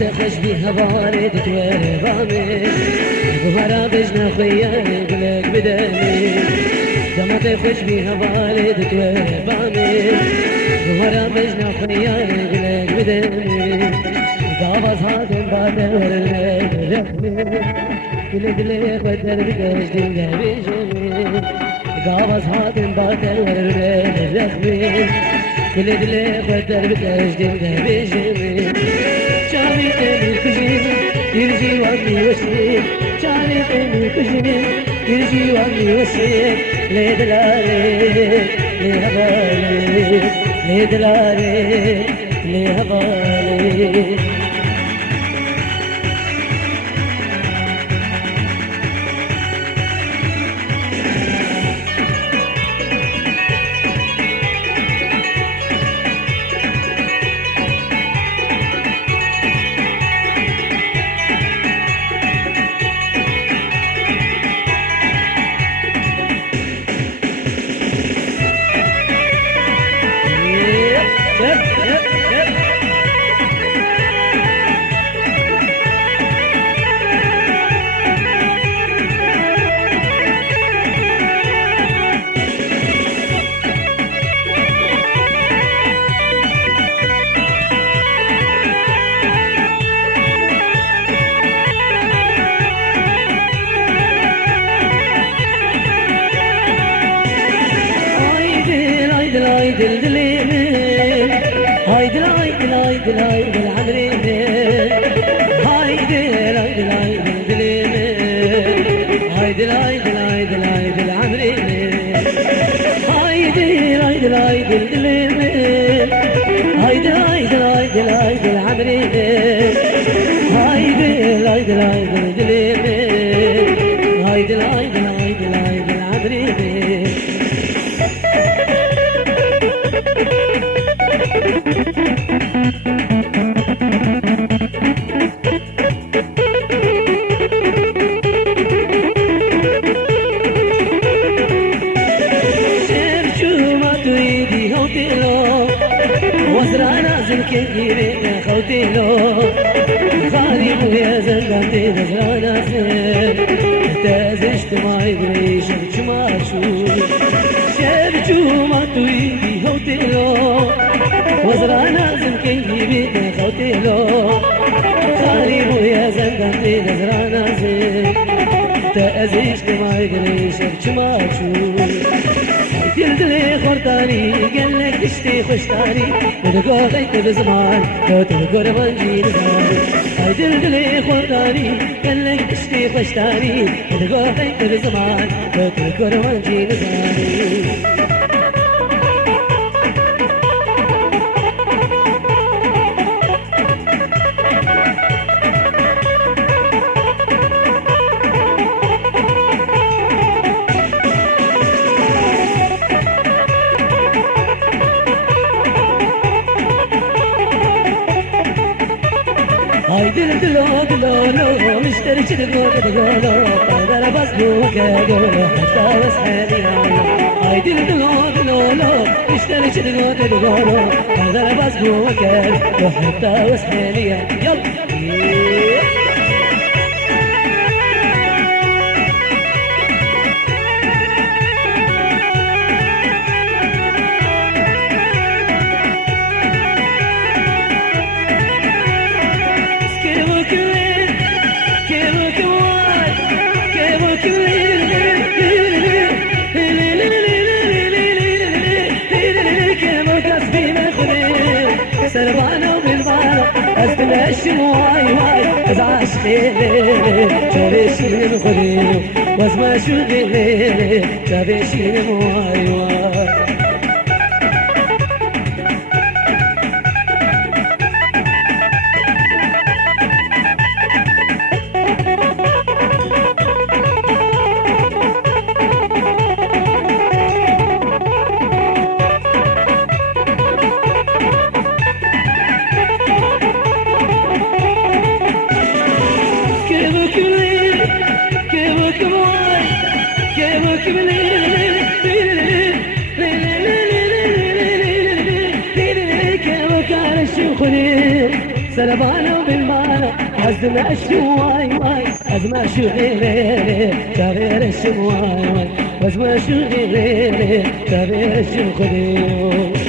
تخش بيها بارد توير بامي بمرا بجنا خياني قلق بداني دما تخش بيها بارد توير بامي بمرا بجنا خياني قلق بداني قابض هادن بعد ورلك رحمي كل دلي قدر بكش دلها بجمي قابض هادن بعد ورلك رحمي كل دلي قدر بكش دلها بجمي چاوی تیمی کجیم دیرجی وامی وسیم چاوی تیمی کجیم دیرجی وامی وسیم لیدلاره لیهباله لیدلاره لیهباله دل دليمين هايدل هايدل هايدل هايدل عمريمين هايدل هايدل هايدل دليمين هايدل هايدل هايدل هايدل عمريمين هايدل هايدل هايدل دليمين هايدل هايدل هايدل هايدل عمريمين هايدل هايدل هايدل دليمين هايدل هايدل هايدل هايدل عمريمين وزرعنا زنكين جيرين خوتيلو غالب ويا زنقاتي زرعنا زين تازشت ما يدري شبك ما شوف شبك ما تويدي خوتيلو وزرعنا زنكين جيرين خوتيلو غالب ويا زنقاتي زرعنا زين تازشت ما يدري شبك ما شوف دلدلي خورتاني قال لك تشتي خشتاني تلقى غيت بزمان لو تلقى رمانجي نزاني هاي دلدلي خورتاني قال لك تشتي خشتاني تلقى غيت بزمان لو تلقى رمانجي نزاني هاي دلدلو دلولو مشتري شدقو دلولو قادر بصدوك دولو حتى وسحالي هاي دلدلو دلولو مشتري شدقو دلولو قادر بصدوك دولو حتى وسحالي يلا سربانة وبالبانة أستناش واي واي أزعش خيلي شابيش المخلي واسمع شو غيلي شابيش واي واي سربانة وبالمال أزمة الشواي واي أزمة شغيلي كبير الشواي واي أزمة شغيلي كبير الشغيلي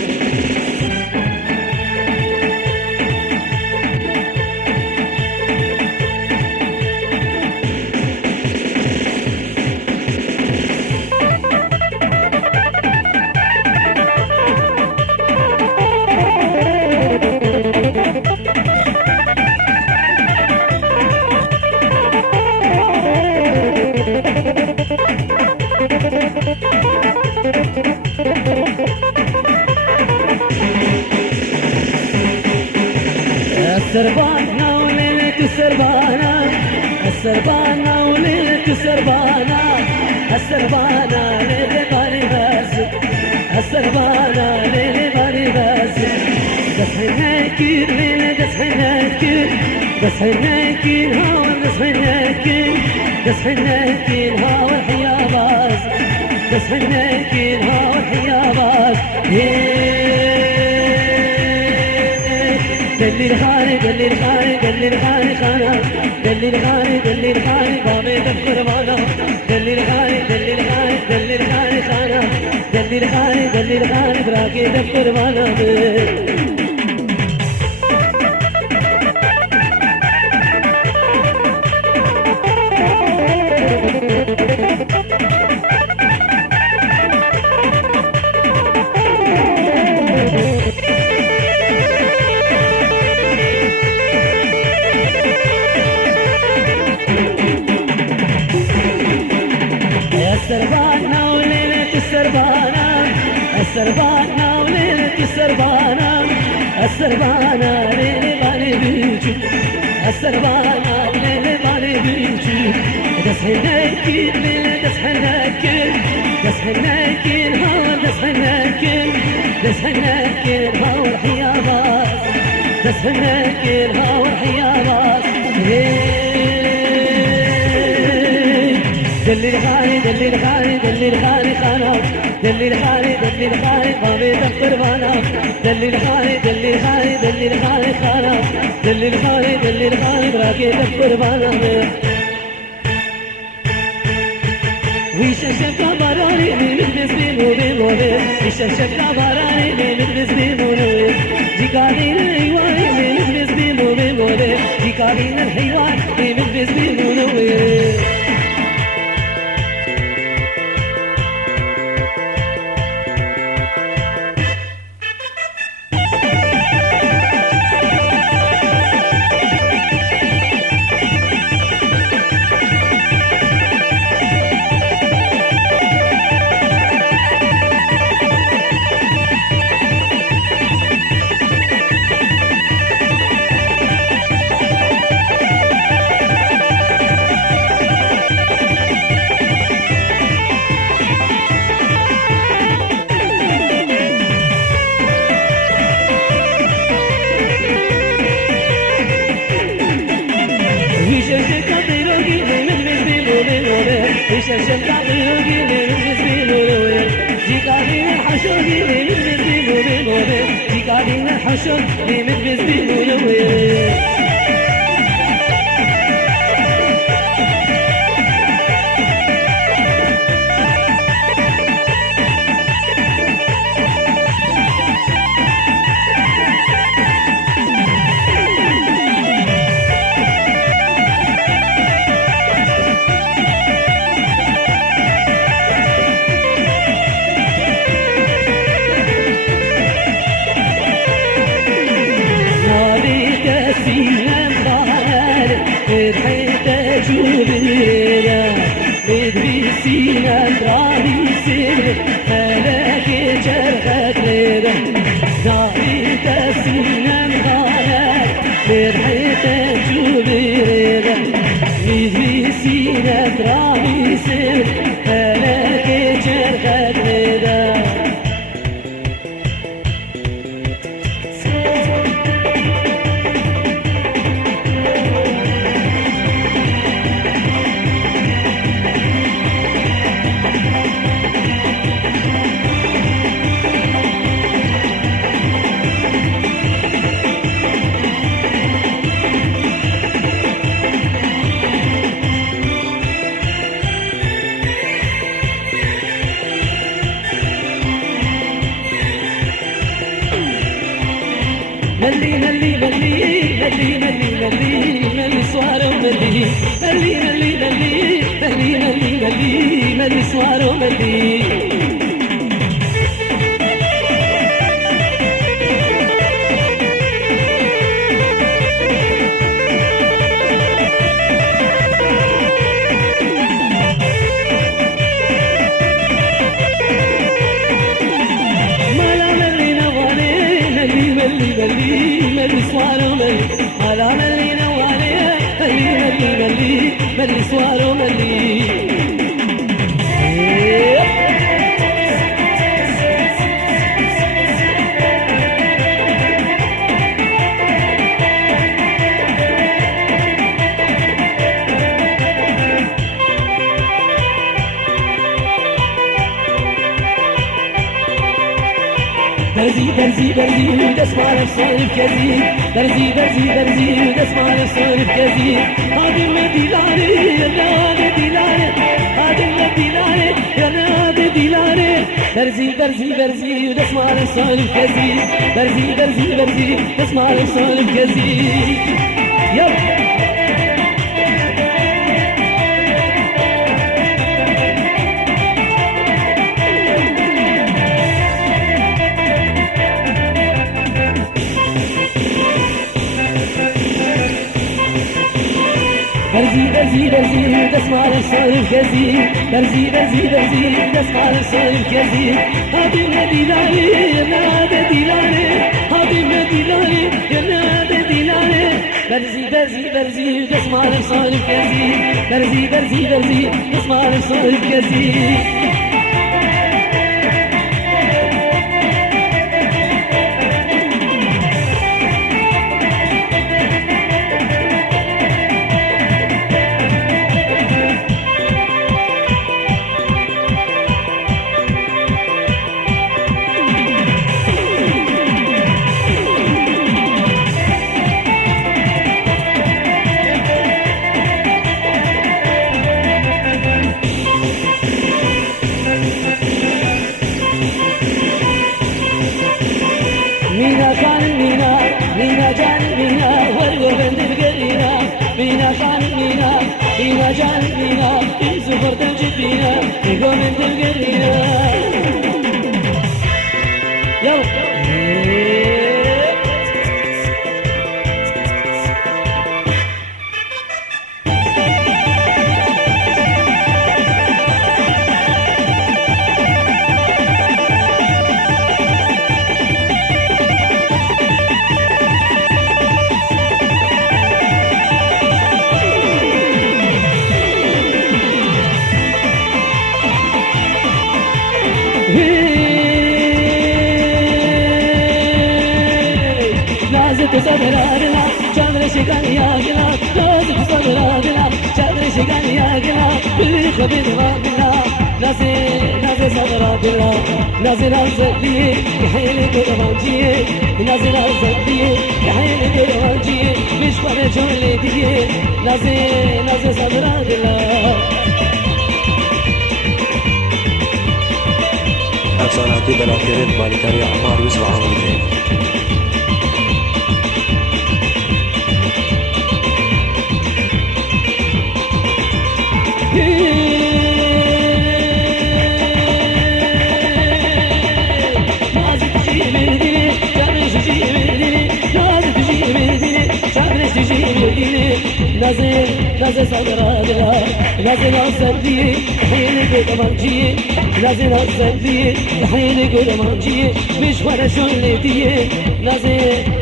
السربانة وليلة السربانة السربانة وليلة السربانة السربانة ليلة باري بس السربانة ليلة باري بس دسحناكين ليلة دسحناكين دسحناكين هاول دسحناكين دسحناكين هاول حياباس دسحناكين هاول حياباس دلي الخاري دلي الخاري دلي الخاري خانا دلي الخاري دلي الخاري بابي القربانة دلي الخاري دلي الخاري دلي الخاري خانا دلي الخاري دلي الخاري براكي القربانة السربانة وليلة السربانة السربانة وليلة السربانة السربانة ليلة بالي بيجو السربانة ليلة بالي بيجو دسحناكين ليلة دسحناكين دسحناكين هاول دسحناكين دسحناكين هاول حيابات دسحناكين هاول حيابات دلي الخالي دلي الخالي دلي الخالي خانا دلي الخالي دلي الخالي بابي القربانة دلي الخالي دلي الخالي دلي الخالي خانا دلي الخالي دلي الخالي براكي القربانة ويش الشبكة براني من بسبين وبيموني ويش الشبكة براني من بسبين وبيموني جيكارين الحيوان من بسبين وبيموني جيكارين الحيوان من بسبين وبيموني حشر لي من بزبين ولوين ملي ملي ملي ملي ملي ملي ملي سوارو ملي ملي ملي ملي ملي ملي ملي ملي سوارو ملي ملي سوارو ملي على ملي نوالي ملي ملي ملي ملي سوارو ملي برزي برزي برزي ودسمع للصالب كثير برزي برزي برزي ودسمع للصالب كثير هادي المديلاني يا نادي ديلاني هادي المديلاني يا نادي ديلاني برزي برزي برزي ودسمع للصالب كثير برزي برزي برزي ودسمع للصالب كثير يلا برزي برزي برزي تسمع للصالب كثير برزي برزي برزي تسمع للصالب كثير هادي المديلاني يا نادي ديلاني هادي المديلاني يا نادي ديلاني برزي برزي برزي تسمع للصالب كثير برزي برزي برزي تسمع للصالب كثير مينا كان مينا مينا جان مينا والوبند القرينا مينا كان مينا مينا جان مينا يزفر تنجبينا الوبند القرينا يلا لازم صبرنا شامل شقاني يا قلا لازم صبرنا شامل شقاني يا قلا بالخبير رابنا نازل صبرنا نازل أزلي يحيل قرانجي نازل أزلي يحيل قرانجي مش فرجون لدي نازل صبرنا أنا أكيد أنا كريت بالي كان يا عمار يوسف عامل نازل صبرنا نازل أصدي حين قد مرجي نازل أصدي حين قد مرجي مش ولا شغل دي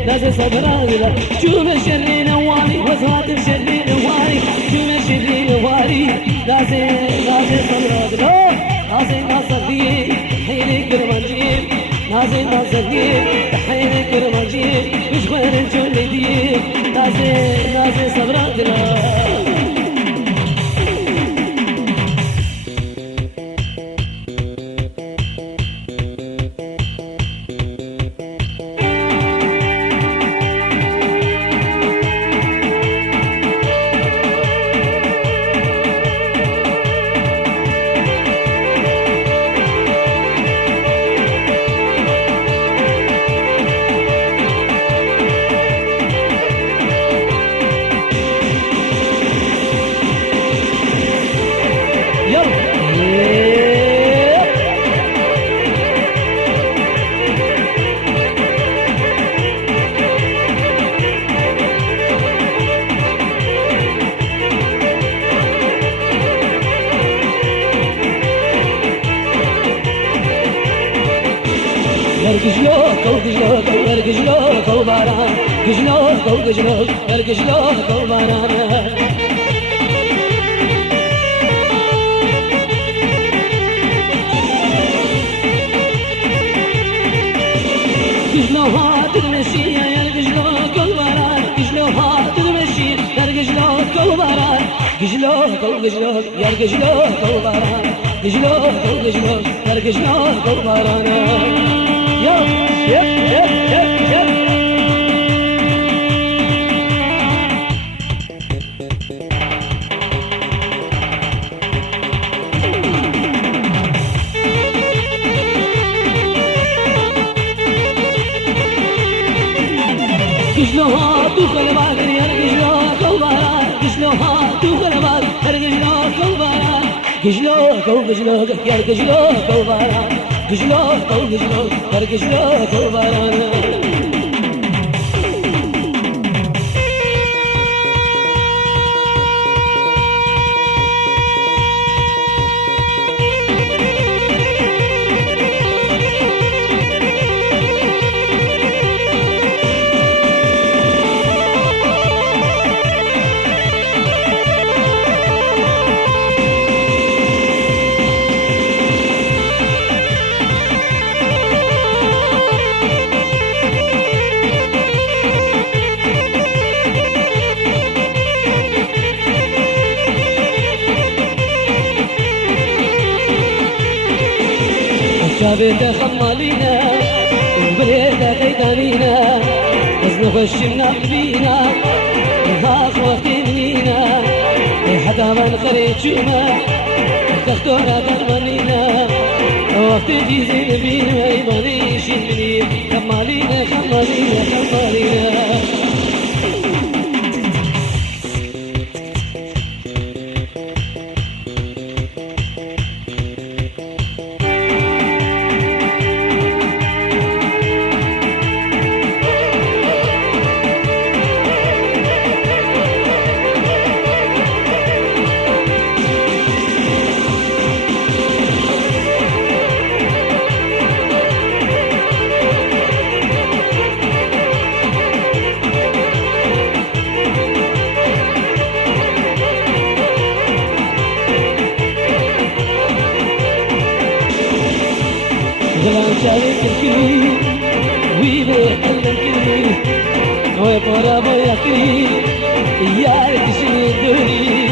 نازل صبرنا شوف الشر نواري وصلت الشر نواري شوف الشر نواري نازل صبرنا نازل أصدي حين قد مرجي نازل أصدي حين قد مرجي مش ولا شغل دي نازل صبرنا يرقجلوك وقجلوك يرقجلوك وباران قجلوك وقجلوك يرقجلوك وباران قجلوها تغمشي يرقجلوك وباران قجلوها تغمشي يرقجلوك وباران قجلوك وقجلوك يرقجلوك وباران قجلوك وقجلوك يرقجلوك وباران يب يب يب يب يب قجلوها دخل باقر يرقجلوك وباران قجلوها دخل باقر يرقجلوك وباران قجلوك وقجلوك يرقجلوك وباران قجلوك وقجلوك يرقجلوك وباران شابت خمالينا وبريدة قيدانينا وزن خشمنا بينا ها خواتي منينا حتى من قريت شوما تختورا درمانينا وقت جيزين بين ما يبانيش منين خمالينا خمالينا خمالينا غلام شارك الكلي ويبقلم كلي ويقرب يكري يارك شندوري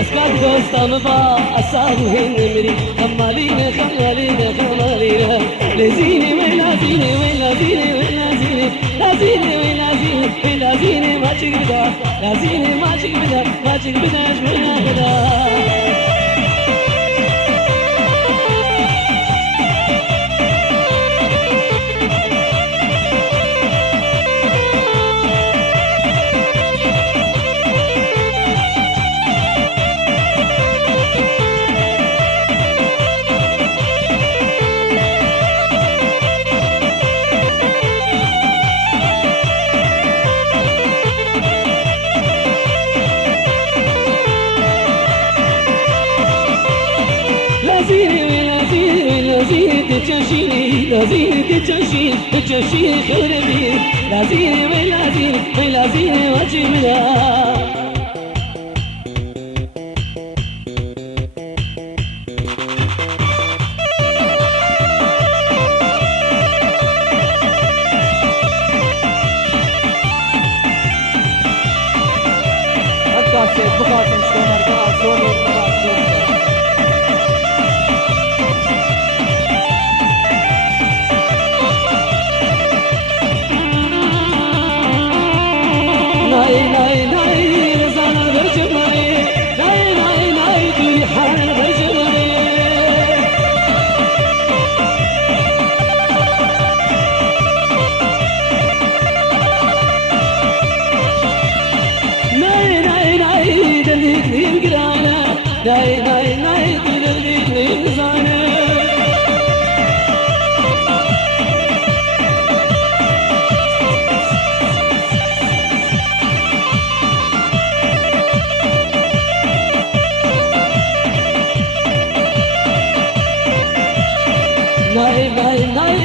أسكت دوستم با أصابه النمري خمالينا خمالينا خمالينا لازيني ولازيني ولازيني ولازيني لازيني ولازيني ولازيني ما تقبدا لازيني ما تقبدا ما تقبداش من أبدا تجشيني لازيني تجشيني تجشيني خربي لازيني ولازيني ولازيني وجبنا حتى بقاطع شلون ارجع شلون ناي ناي ناي رزانا برجماي ناي ناي ناي دوري حانا برجماي ناي ناي ناي دليتني القرانا ناي ناي ناي دليتني الزانا ناي ناي ناي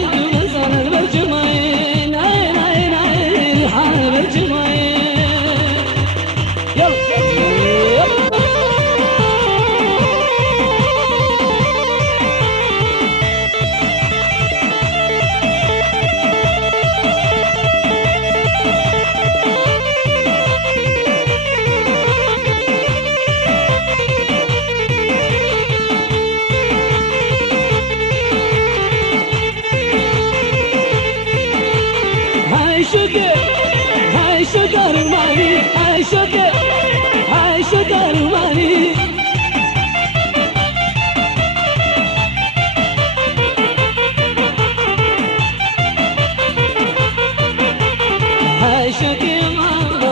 عاشق روماني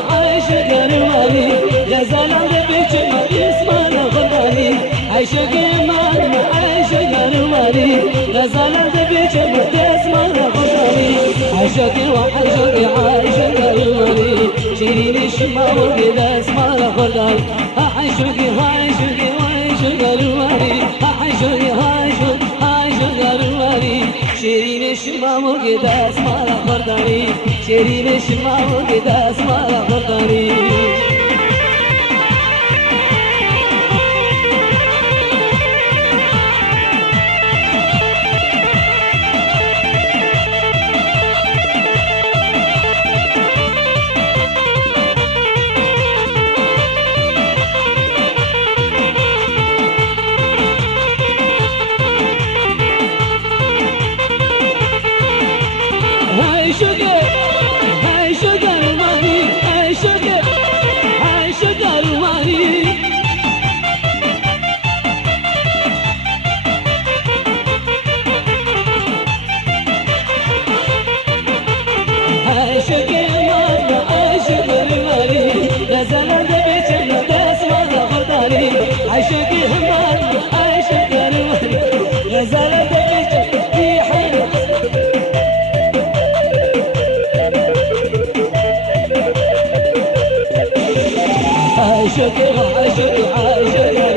عاشق روماني غزال عذبك ما اسمه غرباني عاشق روماني غزال عذبك ما اسمه غرباني عاشق روماني شيرين الشمال وكذا اسمه غرباني عاشق روماني عاشق روماني شيرين الشمال وكذا اسمه غرباني شيرين الشمال وكذا اسمه غرباني عاشق همال عاشق روماني غزال دبيج في حيرة عاشق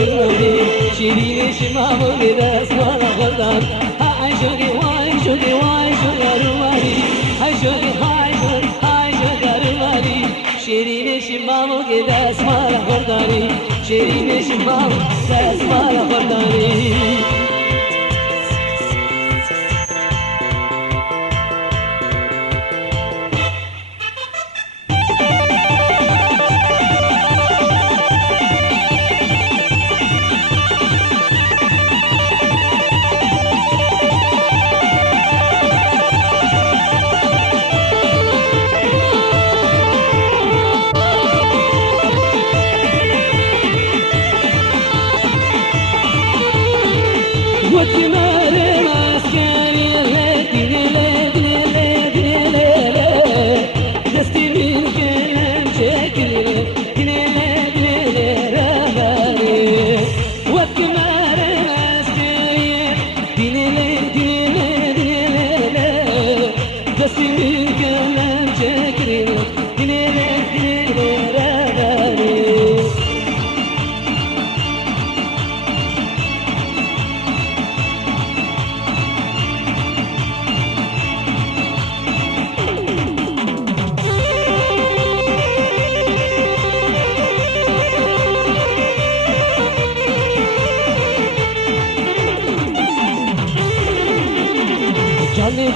روماني شيرين شمام وكذا اسمه غربان عاشق روماني عاشق روماني شيرين شمام وكذا اسمه غرباني شيرين شمام اسمه غرباني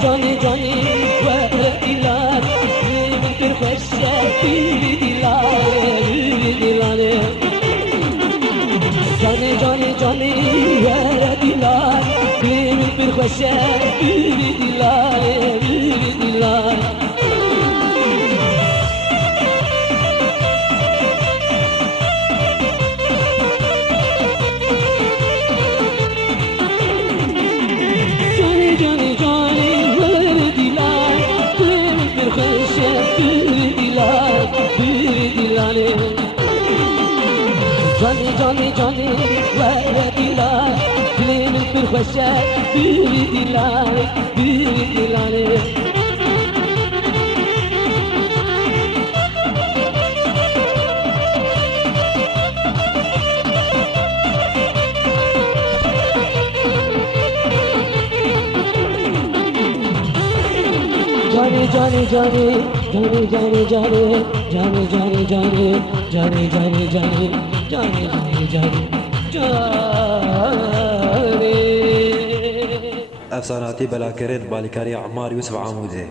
جاني وإلال من ترخشة بدلال جاني وإلال من ترخشة بدلال جاني وإلال من ترخشة بدلال افساناتی بلاکرین بالیکاری عمار یوسف عاموزه